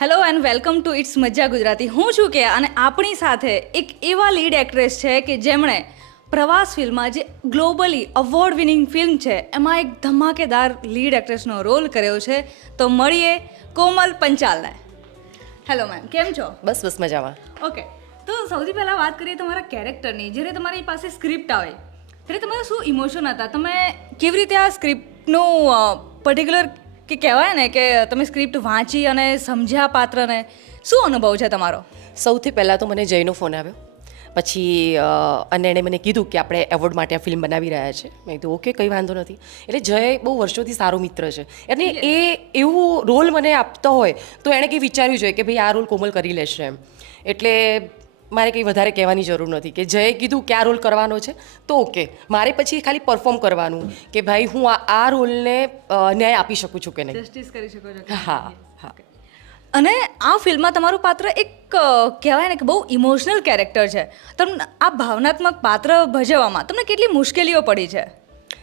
Hello and welcome to it's મજા ગુજરાતી. હું છું કે અને આપણી સાથે એક એવા લીડ એક્ટ્રેસ છે કે જેમણે પ્રવાસ ફિલ્મમાં જે ગ્લોબલી અવોર્ડ વિનિંગ ફિલ્મ છે એમાં એક ધમાકેદાર લીડ એક્ટ્રેસનો રોલ કર્યો છે. તો મળીએ કોમલ પંચાલને. હેલો મેમ, કેમ છો? બસ બસ મજામાં. ઓકે, તો સૌથી પહેલાં વાત કરીએ તમારા કેરેક્ટરની. જ્યારે તમારી પાસે સ્ક્રિપ્ટ આવે ત્યારે તમારા શું ઇમોશન હતા? તમે કેવી રીતે આ સ્ક્રિપ્ટનું પર્ટિક્યુલર કે કહેવાય ને કે તમે સ્ક્રિપ્ટ વાંચી અને સમજ્યા પાત્રને, શું અનુભવ છે તમારો? સૌથી પહેલાં તો મને જયનો ફોન આવ્યો, પછી અને એણે મને કીધું કે આપણે એવોર્ડ માટે આ ફિલ્મ બનાવી રહ્યા છે. મેં કીધું ઓકે, કંઈ વાંધો નથી. એટલે જય બહુ વર્ષોથી સારો મિત્ર છે અને એ એવું રોલ મને આપતો હોય તો એણે કંઈ વિચાર્યું જોઈએ કે ભાઈ આ રોલ કોમલ કરી લેશે એમ. એટલે મારે કંઈ વધારે કહેવાની જરૂર નથી કે જયે કીધું કે આ રોલ કરવાનો છે તો ઓકે, મારે પછી ખાલી પરફોર્મ કરવાનું કે ભાઈ હું આ રોલને ન્યાય આપી શકું છું કે નહીં. જસ્ટિસ કરી શકો છો? હા હા. અને આ ફિલ્મમાં તમારું પાત્ર એક કહેવાય ને કે બહુ ઇમોશનલ કેરેક્ટર છે. તમને આ ભાવનાત્મક પાત્ર ભજવવામાં તમને કેટલી મુશ્કેલીઓ પડી છે?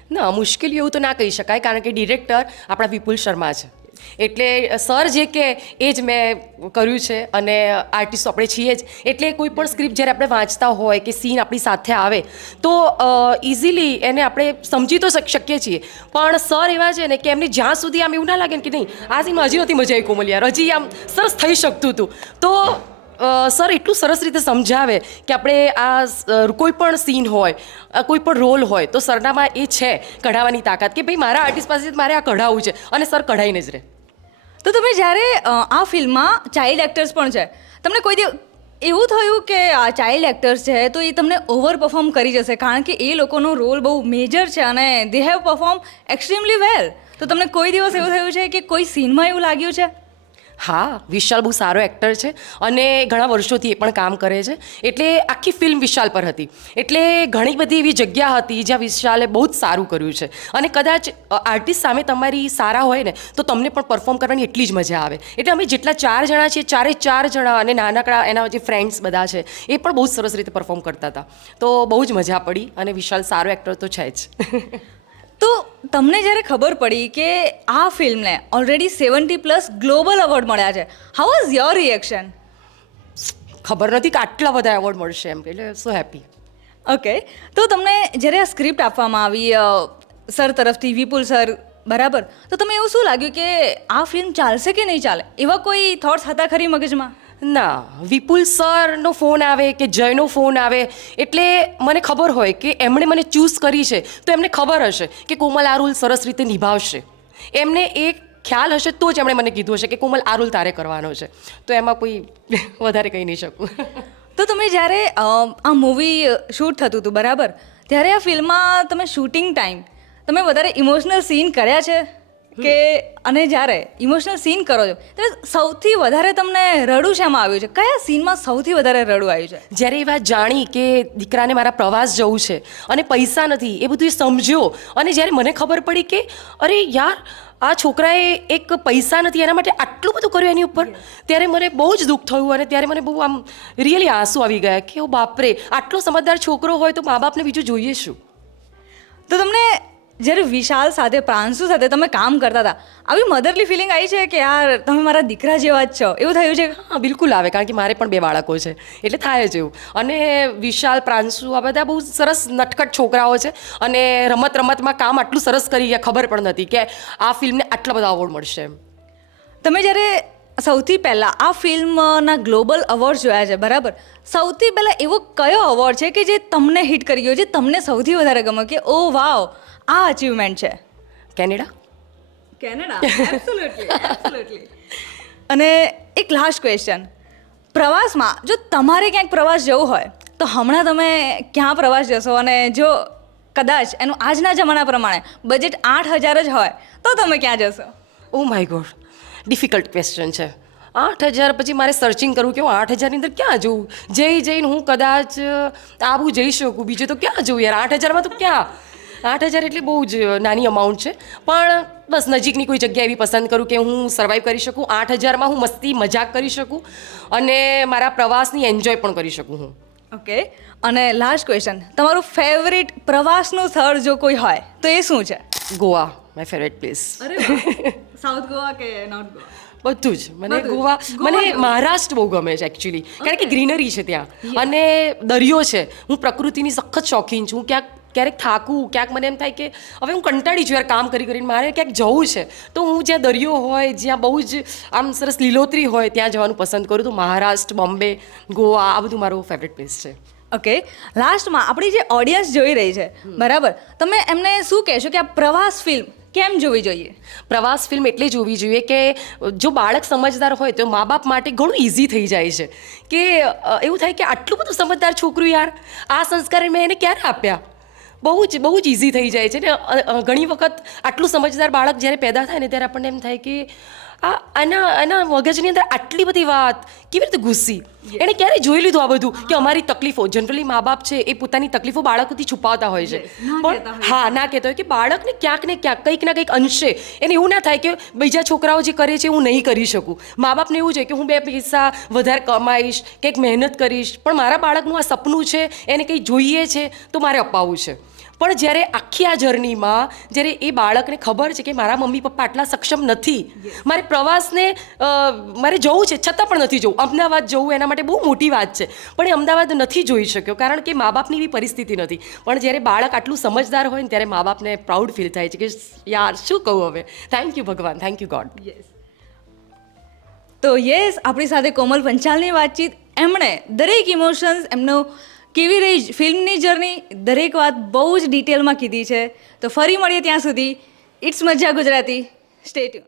ના, મુશ્કેલી એવું તો ના કહી શકાય, કારણ કે ડિરેક્ટર આપણા વિપુલ શર્મા છે. એટલે સર જે કે એ જ મેં કર્યું છે અને આર્ટિસ્ટ આપણે છીએ જ. એટલે કોઈ પણ સ્ક્રિપ્ટ જ્યારે આપણે વાંચતા હોય કે સીન આપણી સાથે આવે તો ઇઝીલી એને આપણે સમજી તો શકીએ છીએ, પણ સર એવા છે ને કે એમને જ્યાં સુધી આમ એવું ના લાગે ને કે નહીં આ સીનમાં હજી નથી મજા આવી કોમલ યાર, હજી આમ સરસ થઈ શકતું હતું, તો સર એટલું સરસ રીતે સમજાવે કે આપણે આ કોઈ પણ સીન હોય કોઈ પણ રોલ હોય તો સરનામાં એ છે કઢાવવાની તાકાત કે ભાઈ મારા આર્ટિસ્ટ પાસે મારે આ કઢાવવું છે અને સર કઢાઈને જ રહે. તો તમે જ્યારે આ ફિલ્મમાં ચાઇલ્ડ એક્ટર્સ પણ છે, તમને કોઈ એવું થયું કે આ ચાઇલ્ડ એક્ટર્સ છે તો એ તમને ઓવર પરફોર્મ કરી જશે? કારણ કે એ લોકોનો રોલ બહુ મેજર છે અને દે હેવ પરફોર્મ એક્સ્ટ્રીમલી વેલ. તો તમને કોઈ દિવસ એવું થયું છે કે કોઈ સીનમાં એવું લાગ્યું છે? હા, વિશાલ બહુ સારો એક્ટર છે અને ઘણા વર્ષોથી એ પણ કામ કરે છે. એટલે આખી ફિલ્મ વિશાલ પર હતી. એટલે ઘણી બધી એવી જગ્યા હતી જ્યાં વિશાલે બહુ જ સારું કર્યું છે અને કદાચ આર્ટિસ્ટ સામે તમારી સારા હોય ને તો તમને પણ પરફોર્મ કરવાની એટલી જ મજા આવે. એટલે અમે જેટલા 4 જણા છીએ, 4 જણા અને નાનકડા એના જે ફ્રેન્ડ્સ બધા છે એ પણ બહુ સરસ રીતે પરફોર્મ કરતા હતા. તો બહુ જ મજા પડી અને વિશાલ સારો એક્ટર તો છે જ. તો તમને જ્યારે ખબર પડી કે આ ફિલ્મને ઓલરેડી 70+ ગ્લોબલ એવોર્ડ મળ્યા છે, હાઉ વોઝ યોર રિએક્શન? ખબર નથી કે આટલા બધા એવોર્ડ મળશે એમ, એટલે સો હેપી. ઓકે, તો તમને જ્યારે આ સ્ક્રિપ્ટ આપવામાં આવી સર તરફથી, વિપુલ સર, બરાબર, તો તમે એવું શું લાગ્યું કે આ ફિલ્મ ચાલશે કે નહીં ચાલે? એવા કોઈ થોટ્સ હતા ખરી મગજમાં? ના, વિપુલ સરનો ફોન આવે કે જયનો ફોન આવે એટલે મને ખબર હોય કે એમણે મને ચૂઝ કરી છે તો એમને ખબર હશે કે કોમલ આ રોલ સરસ રીતે નિભાવશે. એમને એ ખ્યાલ હશે તો જ એમણે મને કીધું હશે કે કોમલ આ રોલ તારે કરવાનો છે. તો એમાં કોઈ વધારે કહી નહીં શકું. તો તમે જ્યારે આ મૂવી શૂટ થતું હતું, બરાબર, ત્યારે આ ફિલ્મમાં તમે શૂટિંગ ટાઈમ તમે વધારે ઇમોશનલ સીન કર્યા છે કે? અને જ્યારે ઇમોશનલ સીન કરો છો ત્યારે સૌથી વધારે તમને રડું શેમાં આવ્યું છે? કયા સીનમાં સૌથી વધારે રડું આવ્યું છે? જ્યારે એ વાત જાણી કે દીકરાને મારા પ્રવાસ જવું છે અને પૈસા નથી, એ બધું એ સમજ્યો અને જ્યારે મને ખબર પડી કે અરે યાર આ છોકરાએ એક પૈસા નથી એના માટે આટલું બધું કર્યું એની ઉપર, ત્યારે મને બહુ જ દુઃખ થયું અને ત્યારે મને બહુ આમ રિયલી આંસુ આવી ગયા કે ઓ બાપરે, આટલો સમજદાર છોકરો હોય તો મા બાપને બીજું જોઈએ શું. તો તમને જ્યારે વિશાલ સાથે, પ્રાંશુ સાથે તમે કામ કરતા હતા, આવી મધરલી ફિલિંગ આવી છે કે યાર તમે મારા દીકરા જેવા જ છો, એવું થયું છે? હા, બિલકુલ આવે, કારણ કે મારે પણ 2 બાળકો છે એટલે થાય જ એવું. અને વિશાલ, પ્રાંશુ આ બધા બહુ સરસ નટખટ છોકરાઓ છે અને રમતમાં કામ આટલું સરસ કરી ગયા, ખબર પણ નથી કે આ ફિલ્મને આટલા બધા અવોર્ડ મળશે એમ. તમે જ્યારે સૌથી પહેલાં આ ફિલ્મના ગ્લોબલ એવોર્ડ જોયા છે, બરાબર, સૌથી પહેલાં એવો કયો એવોર્ડ છે કે જે તમને હિટ કરી ગયો, જે તમને સૌથી વધારે ગમ્યો કે ઓ વાવ આ અચીવમેન્ટ છે? કેનેડા. એબ્સોલ્યુટલી. અને એક લાસ્ટ ક્વેશ્ચન, પ્રવાસમાં જો તમારે ક્યાંક પ્રવાસ જવું હોય તો હમણાં તમે ક્યાં પ્રવાસ જશો? અને જો કદાચ એનું આજના જમાના પ્રમાણે બજેટ 8,000 જ હોય તો તમે ક્યાં જશો? Oh my God, difficult question છે. 8,000 પછી મારે સર્ચિંગ કરવું કે હું 8,000ની અંદર ક્યાં જવું? જઈને હું કદાચ આબુ જઈ શકું, બીજું તો ક્યાં જવું યાર? 8,000માં તો ક્યાં? 8,000 એટલે બહુ જ નાની અમાઉન્ટ છે, પણ બસ નજીકની કોઈ જગ્યા એવી પસંદ કરું કે હું સર્વાઈવ કરી શકું. 8,000માં હું મસ્તી મજાક કરી શકું અને મારા પ્રવાસની એન્જોય પણ કરી શકું હું. ઓકે, અને લાસ્ટ ક્વેશ્ચન, તમારું ફેવરિટ પ્રવાસનું સ્થળ જો કોઈ હોય તો એ શું છે? Goa, my favourite place. અરે સાઉથ ગોવા કે નોર્થ ગોવા? બધું જ મને ગોવા મને મહારાષ્ટ્ર બહુ ગમે છે એકચ્યુઅલી કારણ કે ગ્રીનરી છે ત્યાં અને દરિયો છે. હું પ્રકૃતિની સખત શોખીન છું. ક્યારેક થાકું ક્યાંક મને એમ થાય કે હવે હું કંટાળી છું યાર કામ કરીને મારે ક્યાંક જવું છે તો હું જ્યાં દરિયો હોય જ્યાં બહુ જ આમ સરસ લીલોતરી હોય ત્યાં જવાનું પસંદ કરું. તો મહારાષ્ટ્ર, બોમ્બે, ગોવા આ બધું મારું ફેવરેટ પ્લેસ છે. ઓકે, લાસ્ટમાં આપણી જે ઓડિયન્સ જોઈ રહી છે બરાબર, તમે એમને શું કહેશો કે આ પ્રવાસ ફિલ્મ કેમ જોવી જોઈએ? પ્રવાસ ફિલ્મ એટલે જોવી જોઈએ કે જો બાળક સમજદાર હોય તો મા બાપ માટે ઘણું ઇઝી થઈ જાય છે કે એવું થાય કે આટલું બધું સમજદાર છોકરું યાર આ સંસ્કાર મેં એને ક્યારે આપ્યા. બહુ જ ઇઝી થઈ જાય છે ને ઘણી વખત આટલું સમજદાર બાળક જ્યારે પેદા થાય ને ત્યારે આપણને એમ થાય કે એના મગજની અંદર આટલી બધી વાત કેવી રીતે ઘૂસી, એણે ક્યારે જોઈ લીધું આ બધું કે અમારી તકલીફો જનરલી મા બાપ છે એ પોતાની તકલીફો બાળકોથી છુપાવતા હોય છે પણ ના કહેતા હોય કે બાળકને ક્યાંક ને ક્યાંક કંઈક ના કંઈક અંશે એને એવું ના થાય કે બીજા છોકરાઓ જે કરે છે હું નહીં કરી શકું. મા બાપને એવું છે કે હું 2 પૈસા વધારે કમાઈશ, કંઈક મહેનત કરીશ, પણ મારા બાળકનું આ સપનું છે, એને કંઈ જોઈએ છે તો મારે અપાવવું છે. પણ જ્યારે આખી આ જર્નીમાં જ્યારે એ બાળકને ખબર છે કે મારા મમ્મી પપ્પા આટલા સક્ષમ નથી, મારે પ્રવાસને મારે જવું છે છતાં પણ નથી જવું, અમદાવાદ જવું એના માટે બહુ મોટી વાત છે પણ એ અમદાવાદ નથી જોઈ શક્યો કારણ કે મા બાપની એવી પરિસ્થિતિ નથી. પણ જ્યારે બાળક આટલું સમજદાર હોય ને ત્યારે મા બાપને પ્રાઉડ ફીલ થાય છે કે યાર શું કહું હવે, થેન્ક યુ ભગવાન, થેન્ક યુ ગોડ. તો યસ, આપણી સાથે કોમલ પંચાલની વાતચીત, એમણે દરેક ઇમોશન્સ એમનો કેવી રહી ફિલ્મની જર્ની દરેક વાત બહુ જ ડિટેલમાં કીધી છે. તો ફરી મળીએ ત્યાં સુધી, ઇટ્સ મજા ગુજરાતી, સ્ટે ટ્યુન.